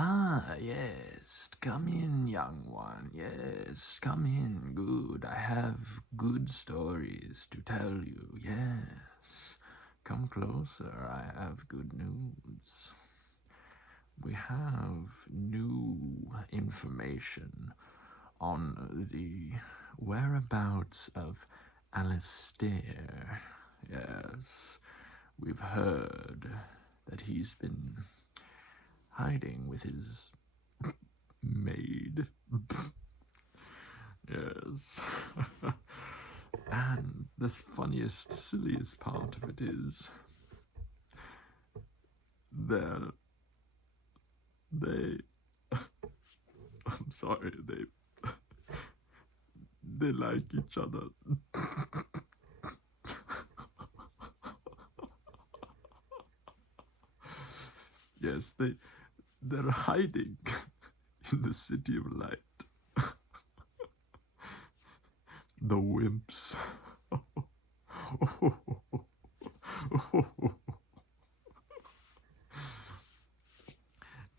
Ah, yes, come in, young one, yes, come in, good, I have good stories to tell you, yes, come closer, I have good news. We have new information on the whereabouts of Alesteer, yes, we've heard that he's been hiding with his maid. Yes. And the funniest, silliest part of it is that I'm sorry, they like each other. Yes, they're hiding in the city of light. The wimps.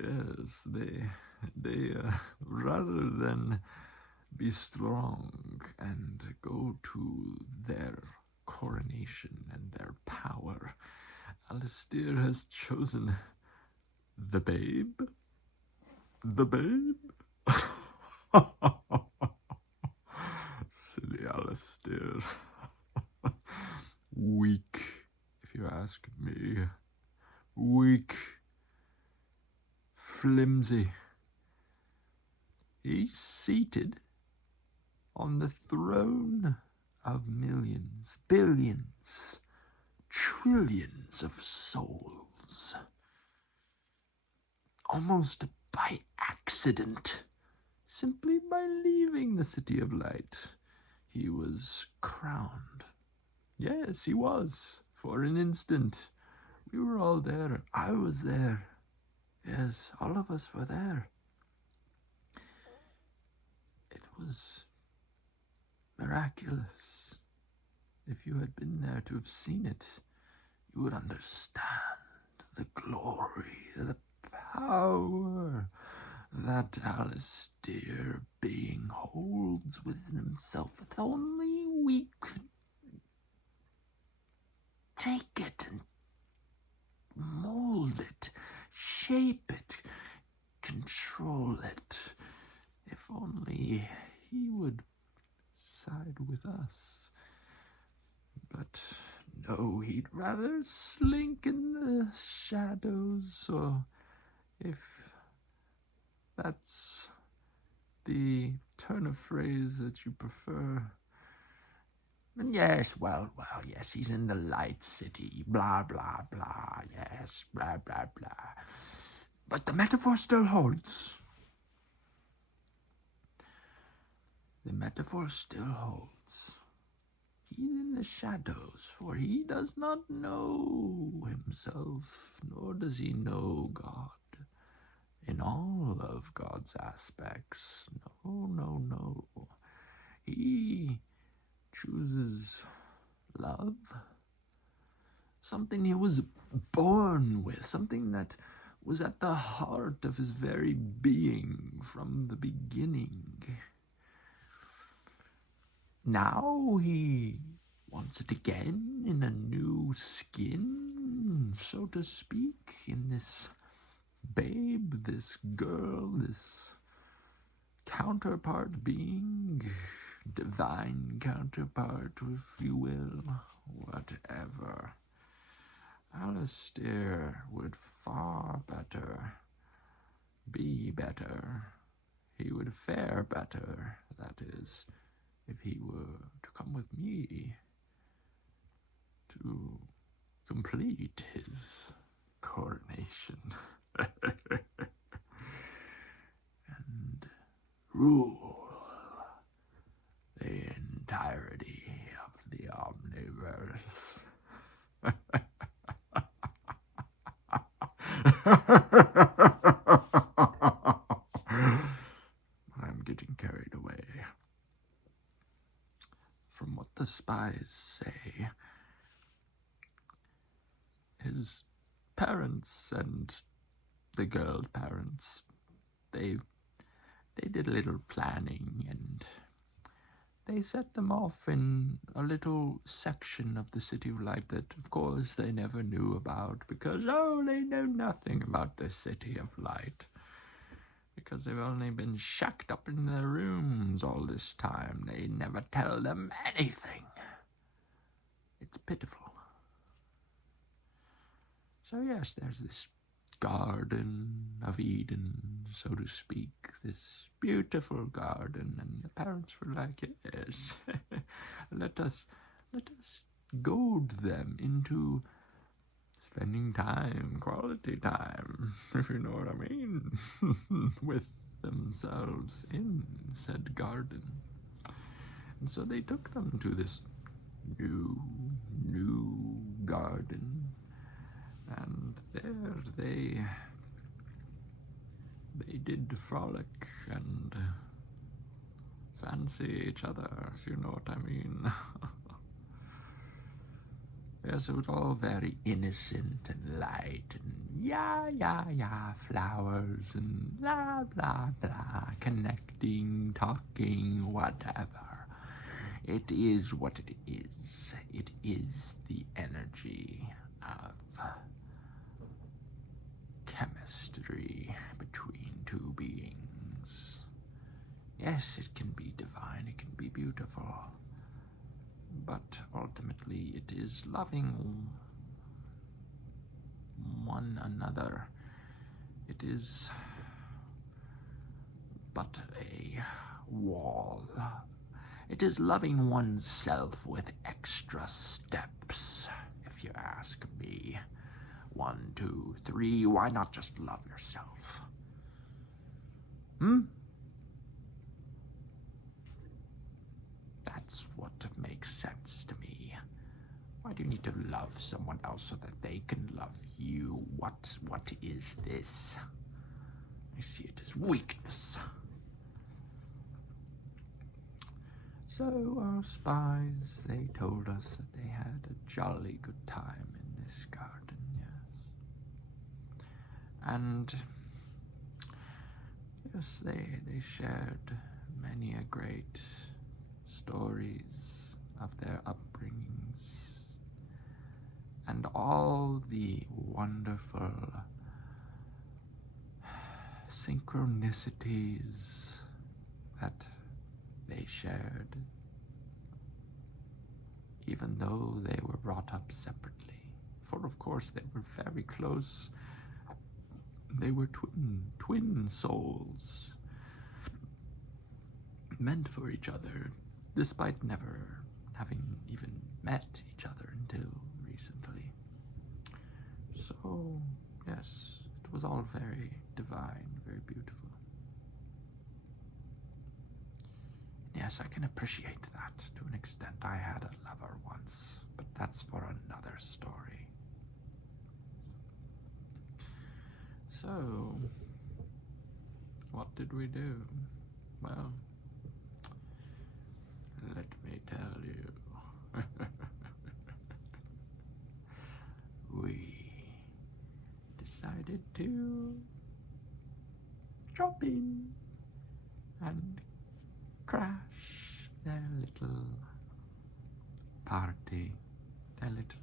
Yes, they rather than be strong and go to their coronation and their power, Alesteer has chosen the babe. The babe? Silly Alesteer. Weak, if you ask me. Weak. Flimsy. He's seated on the throne of millions, billions, trillions of souls. Almost by accident, simply by leaving the City of Light, he was crowned. Yes, he was, for an instant. We were all there. I was there. Yes, all of us were there. It was miraculous. If you had been there to have seen it, you would understand the glory, the power that Alesteer being holds within himself. If only we could take it and mold it, shape it, control it. If only he would side with us. But no, he'd rather slink in the shadows, or if that's the turn of phrase that you prefer. And yes, well, yes, he's in the light city, blah, blah, blah, yes, blah, blah, blah. But the metaphor still holds. The metaphor still holds. He's in the shadows, for he does not know himself, nor does he know God in all of God's aspects. No. He chooses love, something he was born with, something that was at the heart of his very being from the beginning. Now he wants it again in a new skin, so to speak, in this babe, this girl, this counterpart being, divine counterpart, if you will, whatever. Alesteer would far better be better. He would fare better, that is, if he were to come with me to complete his coronation and rule the entirety of the omniverse. I'm getting carried away. From what the spies say, his parents and the girl's parents, they did a little planning, and they set them off in a little section of the City of Light that, of course, they never knew about, because, they know nothing about the City of Light, because they've only been shacked up in their rooms all this time. They never tell them anything. It's pitiful. So yes, there's this Garden of Eden, so to speak, this beautiful garden, and the parents were like, yes, let us goad them into spending time, quality time, if you know what I mean, with themselves in said garden. And so they took them to this new garden, and there they did frolic and fancy each other, if you know what I mean. Yes, it was all very innocent and light, and yeah, flowers and blah, blah, blah, connecting, talking, whatever. It is what it is. It is the energy of chemistry between two beings. Yes, it can be divine, it can be beautiful, but ultimately it is loving one another. It is but a wall. It is loving oneself with extra steps, if you ask me. 1, 2, 3, why not just love yourself? That's what makes sense to me. Why do you need to love someone else so that they can love you? What is this? I see it as weakness. So our spies, they told us that they had a jolly good time in this garden, yes. And yes, they shared many a great stories of their upbringings and all the wonderful synchronicities that they shared, even though they were brought up separately. For of course they were very close. They were twin souls, meant for each other, despite never having even met each other until recently. So, yes, it was all very divine, very beautiful. Yes, I can appreciate that to an extent. I had a lover once, but that's for another story. So, what did we do? Well, let me tell you. We decided to drop in and crash their little party, their little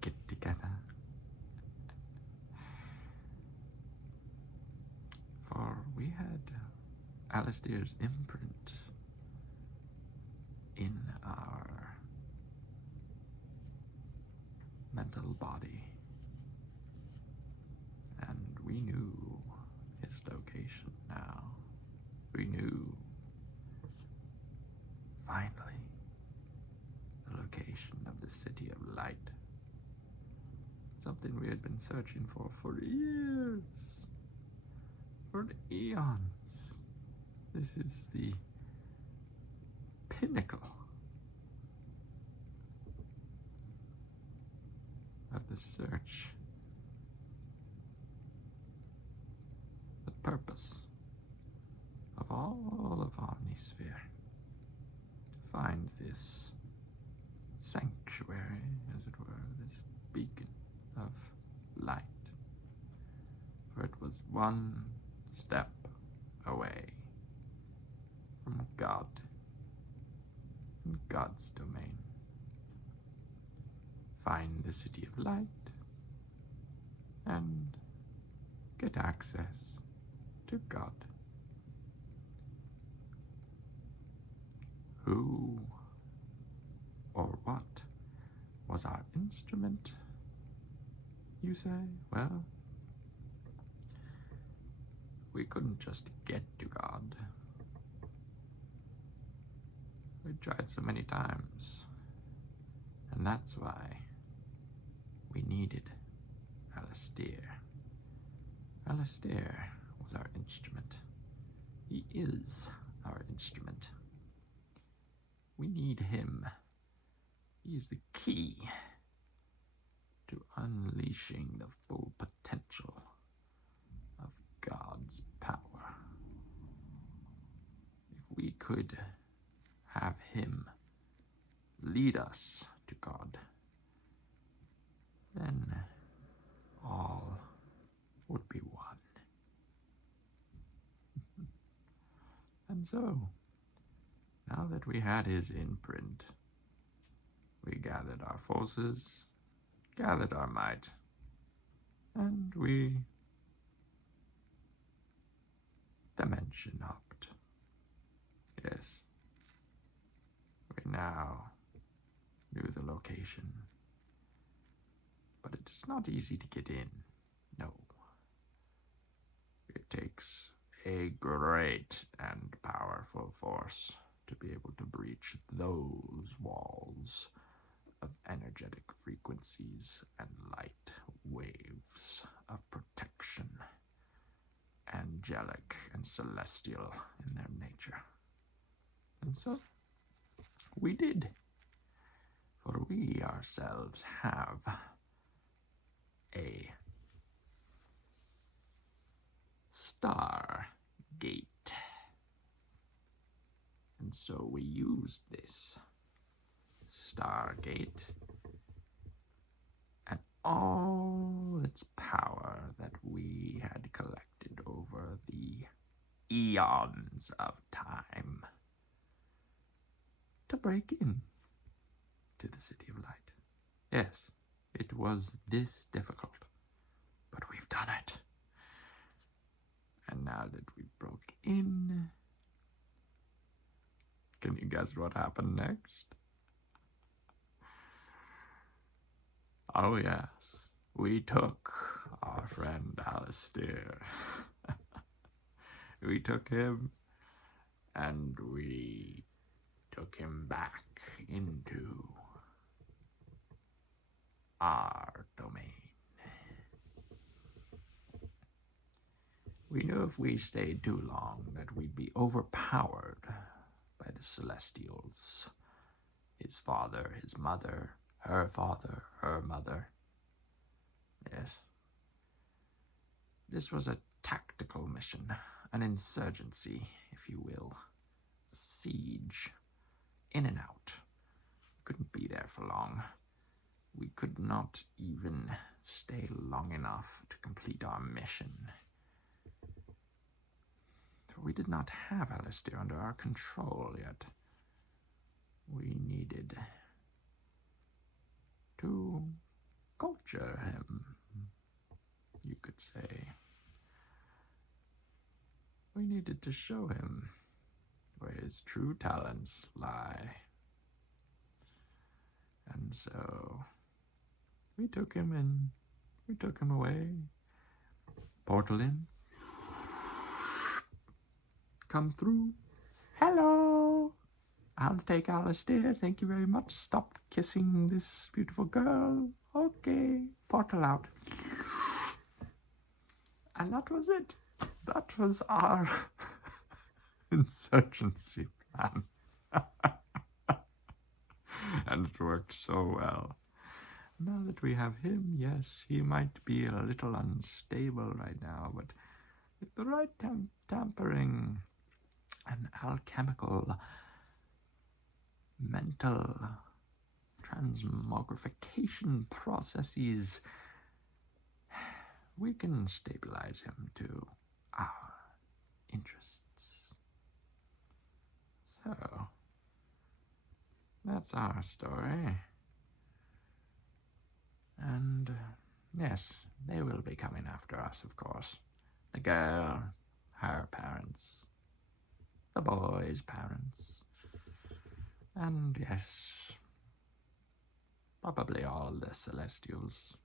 get together. For we had Alesteer's imprint in our mental body, and we knew his location now. We knew, finally, the location of the City of Light. Something we had been searching for years, for eons. This is the pinnacle of the search. The purpose of all of Omnisphere. To find this sanctuary, as it were, this beacon of light for it was one step away from God, in God's domain. Find the City of Light and get access to God. Who or what was our instrument, you say? Well, we couldn't just get to God. We tried so many times, and that's why we needed Alesteer. Alesteer was our instrument. He is our instrument. We need him. He is the key to unleashing the full potential of God's power. If we could have him lead us to God, then all would be one. And so, now that we had his imprint, we gathered our forces, gathered our might, and we dimension hopped. Yes, we now knew the location, but it is not easy to get in, no. It takes a great and powerful force to be able to breach those walls of energetic frequencies and light waves of protection, angelic and celestial in their nature. And so, we did, for we ourselves have a star gate. And so we used this Stargate and all its power that we had collected over the eons of time to break in to the City of Light. Yes, it was this difficult, but we've done it. And now that we broke in, can you guess what happened next? Oh yes, we took our friend Alesteer. We took him, and we took him back into our domain. We knew if we stayed too long that we'd be overpowered by the Celestials. His father, his mother, her father, her mother. Yes. This was a tactical mission, an insurgency, if you will. A siege. In and out. Couldn't be there for long. We could not even stay long enough to complete our mission. For we did not have Alesteer under our control yet. We needed to culture him, you could say. We needed to show him where his true talents lie. And so we took him in, we took him away, portal in, come through, hello, I'll take Alesteer, thank you very much, stop kissing this beautiful girl, okay, portal out. And that was it. That was our insurgency plan. And it worked so well. Now that we have him, yes, he might be a little unstable right now, but with the right tampering and alchemical, mental transmogrification processes, we can stabilize him to our interests. So, that's our story. And, yes, they will be coming after us, of course. The girl, her parents, the boy's parents, and, yes, probably all the Celestials.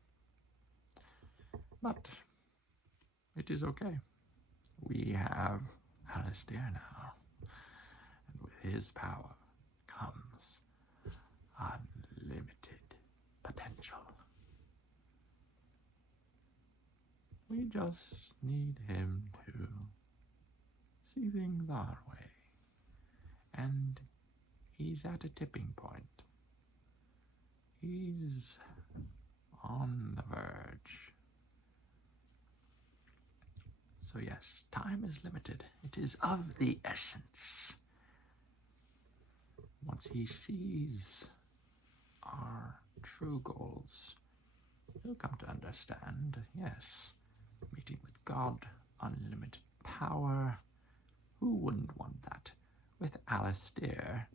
But it is okay. We have Alesteer now, and with his power comes unlimited potential. We just need him to see things our way, and he's at a tipping point. He's on the verge. So yes, time is limited. It is of the essence. Once he sees our true goals, he'll come to understand, yes, meeting with God, unlimited power. Who wouldn't want that? With Alesteer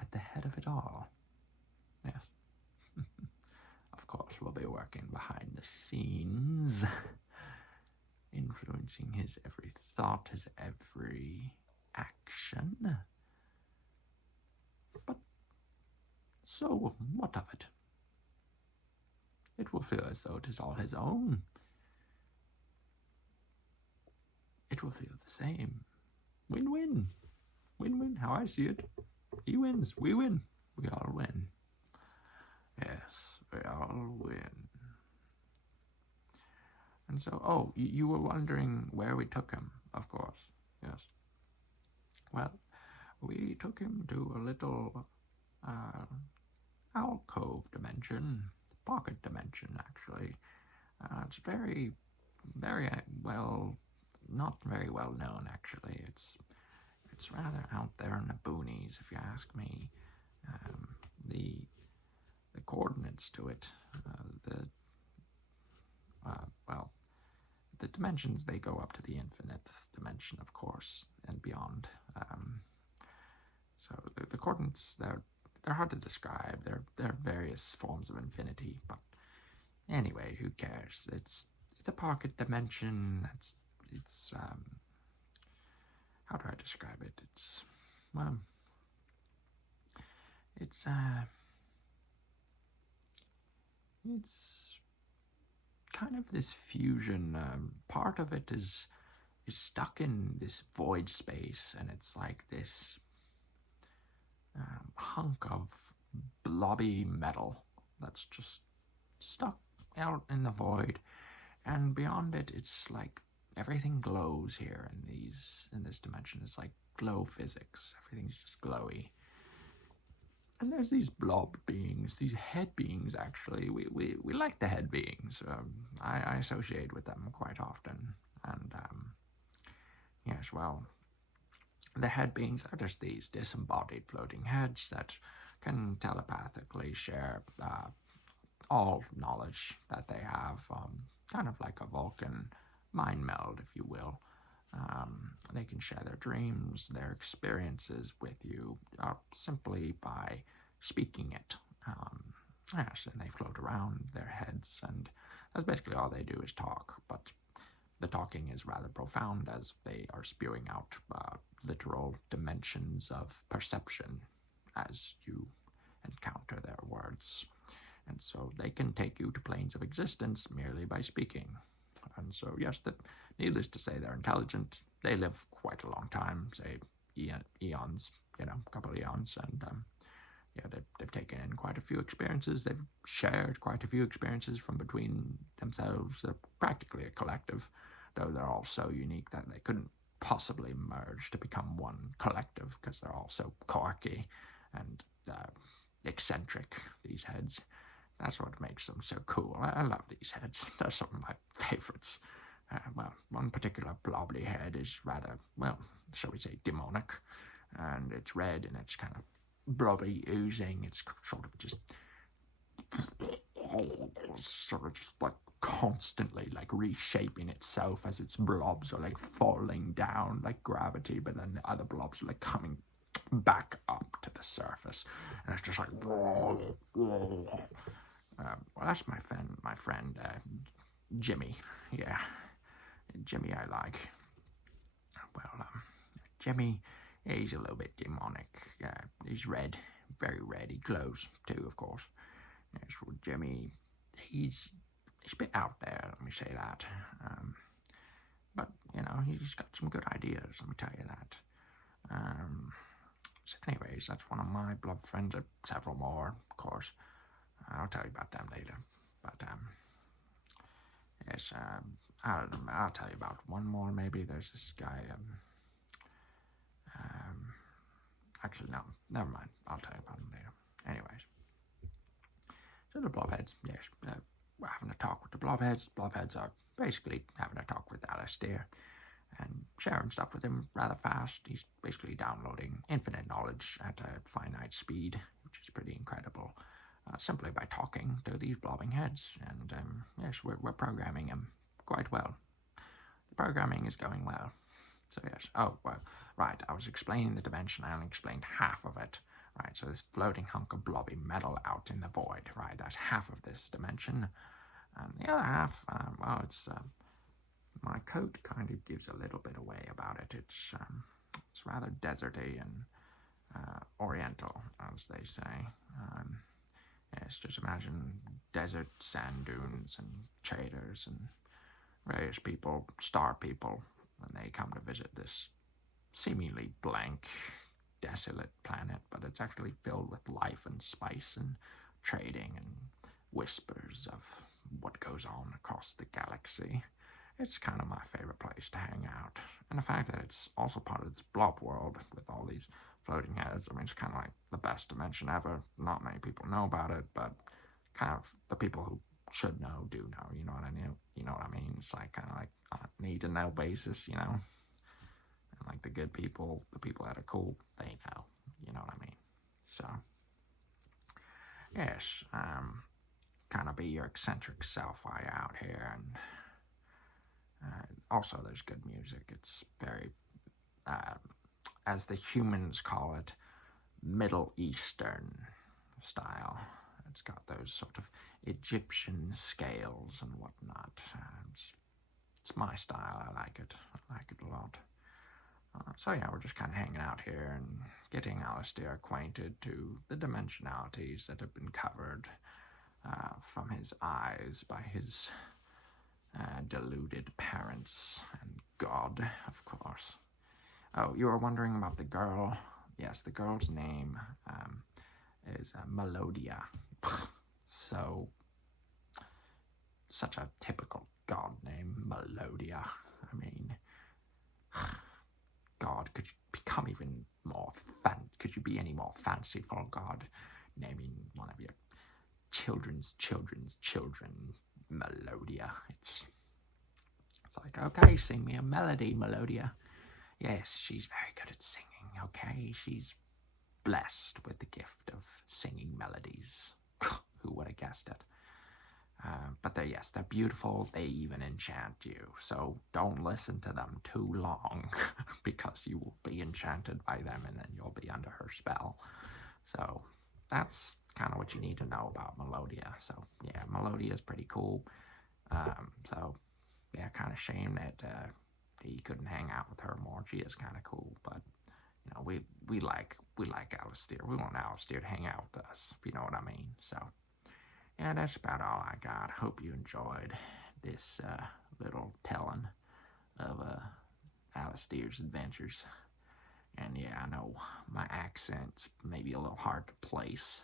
at the head of it all. Yes. Of course, we'll be working behind the scenes, influencing his every thought, his every action. But so what of it? It will feel as though it is all his own. It will feel the same. Win-win. Win-win, how I see it. He wins, we win. We all win. Yes, we all win. And so, you were wondering where we took him, of course. Yes. Well, we took him to a little alcove dimension, pocket dimension, actually. It's very, very well, not very well known, actually. It's rather out there in the boonies, if you ask me. The coordinates to it, the dimensions, they go up to the infinite dimension, of course, and beyond. So the coordinates, they're hard to describe. They're various forms of infinity, but anyway, who cares? It's a pocket dimension. It's how do I describe it? It's kind of this fusion. Part of it is stuck in this void space, and it's like this hunk of blobby metal that's just stuck out in the void, and beyond it, it's like everything glows here in this dimension. It's like glow physics. Everything's just glowy. And there's these blob beings, these head beings, actually. We like the head beings. I associate with them quite often. And, yes, well, the head beings are just these disembodied floating heads that can telepathically share all knowledge that they have, kind of like a Vulcan mind meld, if you will. They can share their dreams, their experiences with you, simply by speaking it. Yes, and they float around their heads, and that's basically all they do is talk, but the talking is rather profound as they are spewing out literal dimensions of perception as you encounter their words. And so they can take you to planes of existence merely by speaking. And so, yes, needless to say, they're intelligent. They live quite a long time, say eons, a couple of eons, and they've taken in quite a few experiences. They've shared quite a few experiences from between themselves. They're practically a collective, though they're all so unique that they couldn't possibly merge to become one collective, because they're all so quirky and eccentric, these heads. That's what makes them so cool. I love these heads. They're some of my favorites. One particular blobby head is rather, shall we say, demonic. And it's red, and it's kind of blobby, oozing. It's sort of just like constantly like reshaping itself as its blobs are like falling down like gravity, but then the other blobs are like coming back up to the surface, and it's just like well, that's my friend Jimmy. Yeah, Jimmy I like. Well, Jimmy, he's a little bit demonic. He's red, very red. He glows too, of course. Yes, well, Jimmy, he's a bit out there, let me say that. But, you know, he's got some good ideas, let me tell you that. So anyways, that's one of my blood friends, several more, of course. I'll tell you about them later. But, yes, I'll tell you about one more, maybe. There's this guy, actually, no, never mind. I'll tell you about him later. Anyways. So the blobheads, yes, we're having a talk with the blobheads. Blobheads are basically having a talk with Alesteer and sharing stuff with him rather fast. He's basically downloading infinite knowledge at a finite speed, which is pretty incredible, simply by talking to these blobbing heads. And yes, we're programming him quite well. The programming is going well. So yes, oh, well, right, I was explaining the dimension. I only explained half of it. Right, so this floating hunk of blobby metal out in the void, right, that's half of this dimension. And the other half, well, it's, my coat kind of gives a little bit away about it. It's rather deserty and oriental, as they say. Yes, just imagine desert sand dunes and traders and various people, star people, when they come to visit this seemingly blank, desolate planet, but it's actually filled with life and spice and trading and whispers of what goes on across the galaxy. It's kind of my favorite place to hang out. And the fact that it's also part of this blob world with all these floating heads, I mean, it's kind of like the best dimension ever. Not many people know about it, but kind of the people who should know do know, you know what I mean? You know what I mean? It's like kind of like on a need-to-know basis, you know? And like the good people, the people that are cool, they know, you know what I mean? So, yes, kind of be your eccentric self while you're out here. And also there's good music. It's very, as the humans call it, Middle Eastern style. It's got those sort of Egyptian scales and whatnot. It's my style. I like it. I like it a lot. So yeah, we're just kind of hanging out here and getting Alesteer acquainted to the dimensionalities that have been covered from his eyes by his deluded parents and God, of course. Oh, you were wondering about the girl? Yes, the girl's name is Melodia. So, such a typical God name, Melodia. I mean, God, could you become even more could you be any more fanciful, God, naming one of your children's children Melodia? It's like, okay, sing me a melody, Melodia. Yes, she's very good at singing, okay? She's blessed with the gift of singing melodies. Who would have guessed it? But they're beautiful. They even enchant you. So don't listen to them too long because you will be enchanted by them and then you'll be under her spell. So that's kind of what you need to know about Melodia. So yeah, Melodia is pretty cool. So yeah, kind of shame that he couldn't hang out with her more. She is kind of cool, but you know, we like Alesteer. We want Alesteer to hang out with us, if you know what I mean. So yeah, that's about all I got. Hope you enjoyed this little telling of Alesteer's adventures. And yeah, I know my accent's maybe a little hard to place.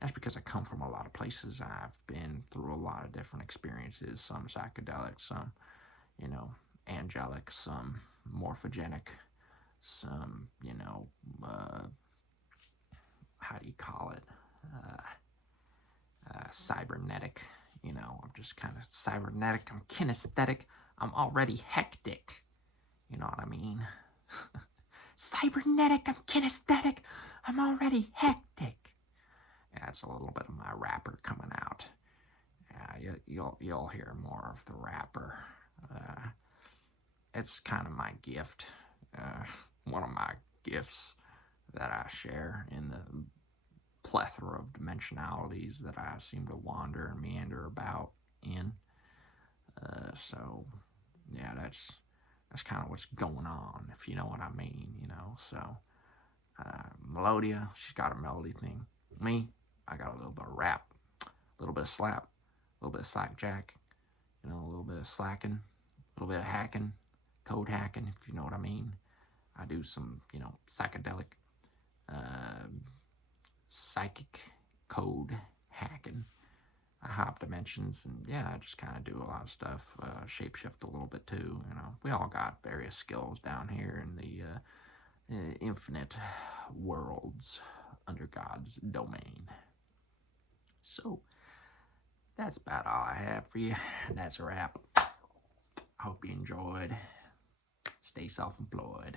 That's because I come from a lot of places. I've been through a lot of different experiences, some psychedelic, some, you know, angelic, some morphogenic, some, you know, how do you call it? Cybernetic, you know, I'm just kind of cybernetic, I'm kinesthetic, I'm already hectic, you know what I mean? Cybernetic, I'm kinesthetic, I'm already hectic. Yeah, it's a little bit of my rapper coming out. Yeah, you'll hear more of the rapper. It's kind of my gift, one of my gifts that I share in the plethora of dimensionalities that I seem to wander and meander about in. So yeah, that's kind of what's going on, if you know what I mean, you know. So Melodia, she's got a melody thing. Me, I got a little bit of rap, a little bit of slap, a little bit of slapjack, you know, a little bit of slacking, a little bit of hacking, code hacking, if you know what I mean. I do some, you know, psychedelic, psychic code hacking. I hop dimensions, and yeah, I just kind of do a lot of stuff. Shapeshift a little bit too. You know, we all got various skills down here in the infinite worlds under God's domain. So that's about all I have for you. That's a wrap. I hope you enjoyed. Stay self-employed.